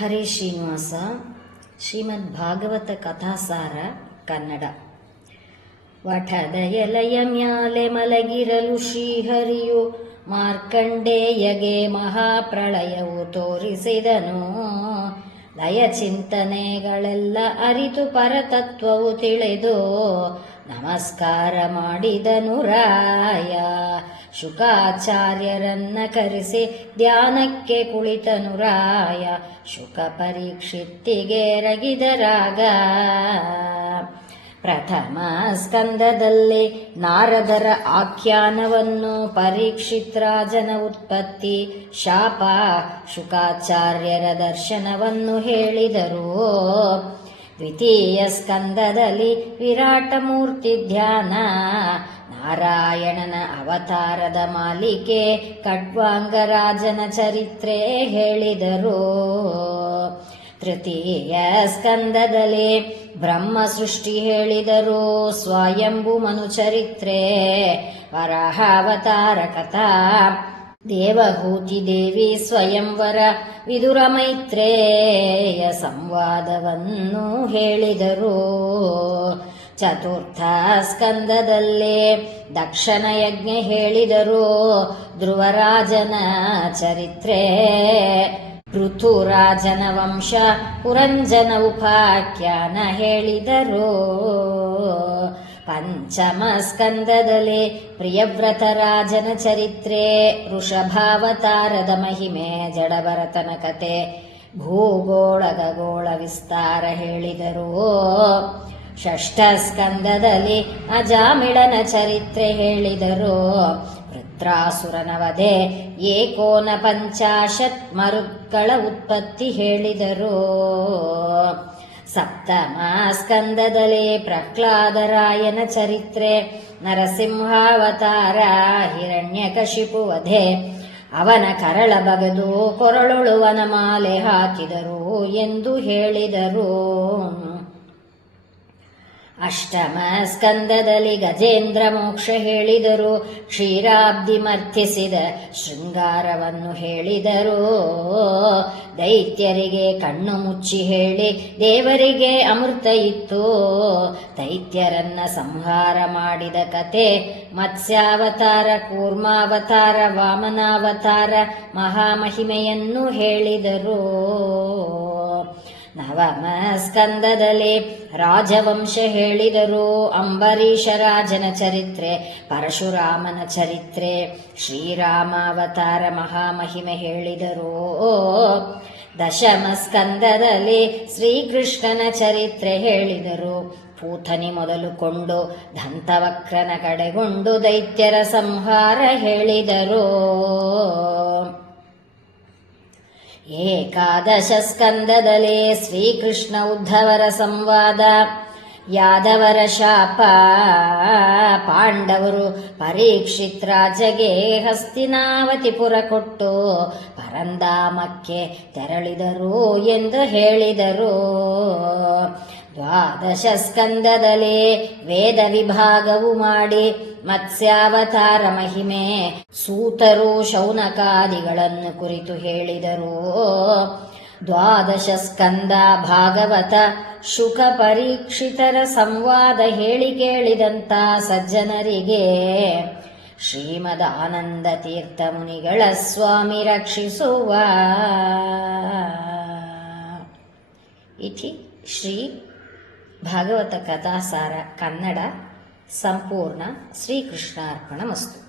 ಹರೇ ಶ್ರೀನಿವಾಸ. ಶ್ರೀಮದ್ ಭಾಗವತ ಕಥಾಸಾರ ಕನ್ನಡ. ವಠದ ಎಲೆಯ ಮ್ಯಾಲೆ ಮಲಗಿರಲು ಶ್ರೀಹರಿಯು ಮಾರ್ಕಂಡೇಯಗೆ ಮಹಾಪ್ರಳಯವು ತೋರಿಸಿದನು. ಲಯ ಚಿಂತನೆಗಳೆಲ್ಲ ಅರಿತು ಪರತತ್ವವು ತಿಳಿದು ನಮಸ್ಕಾರ ಮಾಡಿದನು ರಾಯ. ಶುಕಾಚಾರ್ಯರನ್ನ ಕರೆಸಿ ಧ್ಯಾನಕ್ಕೆ ಕುಳಿತನು ರಾಯ. ಶುಕ ಪರೀಕ್ಷಿತ್ತಿಗೆ ರಗಿದರಾಗ. ಪ್ರಥಮ ಸ್ಕಂದದಲ್ಲಿ ನಾರದರ ಆಖ್ಯಾನವನ್ನು, ಪರೀಕ್ಷಿತ್ ರಾಜನ ಉತ್ಪತ್ತಿ, ಶಾಪ, ಶುಕಾಚಾರ್ಯರ ದರ್ಶನವನ್ನು ಹೇಳಿದರು. ದ್ವಿತೀಯ ಸ್ಕಂದದಲ್ಲಿ ವಿರಾಟ ಮೂರ್ತಿ ಧ್ಯಾನ, ನಾರಾಯಣನ ಅವತಾರದ ಮಾಲಿಕೆ, ಖಡ್ವಾಂಗರಾಜನ ಚರಿತ್ರೆ ಹೇಳಿದರು. ತೃತೀಯ ಸ್ಕಂದದಲ್ಲಿ ಬ್ರಹ್ಮ ಸೃಷ್ಟಿ ಹೇಳಿದರು. ಸ್ವಯಂಭು ಮನು ಚರಿತ್ರೆ, ವರಾಹ ಅವತಾರ ಕಥಾ, ದೇವಹೂತಿ ದೇವಿ ಸ್ವಯಂವರ, ವಿದುರ ಮೈತ್ರೇಯ ಸಂವಾದವನ್ನು ಹೇಳಿದರು. ಚತುರ್ಥ ಸ್ಕಂದದಲ್ಲಿ ದಕ್ಷನ ಯಜ್ಞ ಹೇಳಿದರು. ಧ್ರುವರಾಜನ ಚರಿತ್ರೆ, ಪೃಥುರಾಜನ ವಂಶ, ಪುರಂಜನ ಉಪಾಖ್ಯಾನ ಹೇಳಿದರು. ಪಂಚಮ ಸ್ಕಂದದಲ್ಲಿ ಪ್ರಿಯವ್ರತ ರಾಜನ ಚರಿತ್ರೆ, ವೃಷಭಾವತಾರದ ಮಹಿಮೆ, ಜಡಭರತನ ಕತೆ, ಭೂಗೋಳ ಖಗೋಳ ವಿಸ್ತಾರ ಹೇಳಿದರು. ಷಷ್ಠ ಸ್ಕಂದದಲ್ಲಿ ಅಜಾಮಿಳನ ಚರಿತ್ರೆ ಹೇಳಿದರು. ವೃತ್ರಾಸುರನ ವಧೆ, ಏಕೋನ ಪಂಚಾಶತ್ ಮರುಗಳ ಉತ್ಪತ್ತಿ ಹೇಳಿದರು. ಸಪ್ತಮ ಸ್ಕಂದದಲ್ಲಿ ಪ್ರಹ್ಲಾದರಾಯನ ಚರಿತ್ರೆ, ನರಸಿಂಹಾವತಾರ, ಹಿರಣ್ಯಕಶಿಪು ವಧೆ, ಅವನ ಕರಳ ಬಗೆದು ಕೊರಳುಳುವನ ಮಾಲೆ ಹಾಕಿದರು ಎಂದು ಹೇಳಿದರು. ಅಷ್ಟಮ ಸ್ಕಂದದಲ್ಲಿ ಗಜೇಂದ್ರ ಮೋಕ್ಷ ಹೇಳಿದರು. ಕ್ಷೀರಾಬ್ಧಿ ಮರ್ಥಿಸಿದ ಶೃಂಗಾರವನ್ನು ಹೇಳಿದರು. ದೈತ್ಯರಿಗೆ ಕಣ್ಣು ಮುಚ್ಚಿ ಹೇಳಿ ದೇವರಿಗೆ ಅಮೃತ ಇತ್ತು. ದೈತ್ಯರನ್ನ ಸಂಹಾರ ಮಾಡಿದ ಕತೆ, ಮತ್ಸ್ಯಾವತಾರ, ಕೂರ್ಮಾವತಾರ, ವಾಮನಾವತಾರ ಮಹಾಮಹಿಮೆಯನ್ನು ಹೇಳಿದರು. ನವಮ ಸ್ಕಂದದಲ್ಲಿ ರಾಜವಂಶ ಹೇಳಿದರು. ಅಂಬರೀಷ ರಾಜನ ಚರಿತ್ರೆ, ಪರಶುರಾಮನ ಚರಿತ್ರೆ, ಶ್ರೀರಾಮಾವತಾರ ಮಹಾಮಹಿಮೆ ಹೇಳಿದರು. ದಶಮ ಸ್ಕಂದದಲ್ಲಿ ಶ್ರೀಕೃಷ್ಣನ ಚರಿತ್ರೆ ಹೇಳಿದರು. ಪೂತನಿ ಮೊದಲುಕೊಂಡು ದಂತವಕ್ರನ ಕಡೆಗೊಂಡು ದೈತ್ಯರ ಸಂಹಾರ ಹೇಳಿದರು. ಏಕಾದಶ ಸ್ಕಂದದಲ್ಲಿ ಶ್ರೀಕೃಷ್ಣ ಉದ್ಧವರ ಸಂವಾದ, ಯಾದವರ ಶಾಪ, ಪಾಂಡವರು ಪರೀಕ್ಷಿತ್ ರಾಜಗೆ ಹಸ್ತಿನಾವತಿಪುರ ಕೊಟ್ಟು ಪರಂಧಾಮಕ್ಕೆ ತೆರಳಿದರು ಎಂದು ಹೇಳಿದರು. ದ್ವಾದಶ ಸ್ಕಂದದಲ್ಲಿ ವೇದ ವಿಭಾಗವು ಮಾಡಿ ಮತ್ಸ್ಯಾವತಾರ ಮಹಿಮೆ, ಸೂತರು ಶೌನಕಾದಿಗಳನ್ನು ಕುರಿತು ಹೇಳಿದರು. ದ್ವಾದಶ ಸ್ಕಂದ ಭಾಗವತ, ಶುಕ ಪರೀಕ್ಷಿತರ ಸಂವಾದ ಹೇಳಿ ಕೇಳಿದಂತ ಸಜ್ಜನರಿಗೆ ಶ್ರೀಮದ್ ಆನಂದ ತೀರ್ಥ ಮುನಿಗಳ ಸ್ವಾಮಿ ರಕ್ಷಿಸುವ. ಇತಿ ಶ್ರೀ ಭಾಗವತ ಕಥಾಸಾರ ಕನ್ನಡ ಸಂಪೂರ್ಣ. ಶ್ರೀಕೃಷ್ಣಾರ್ಪಣಮಸ್ತು.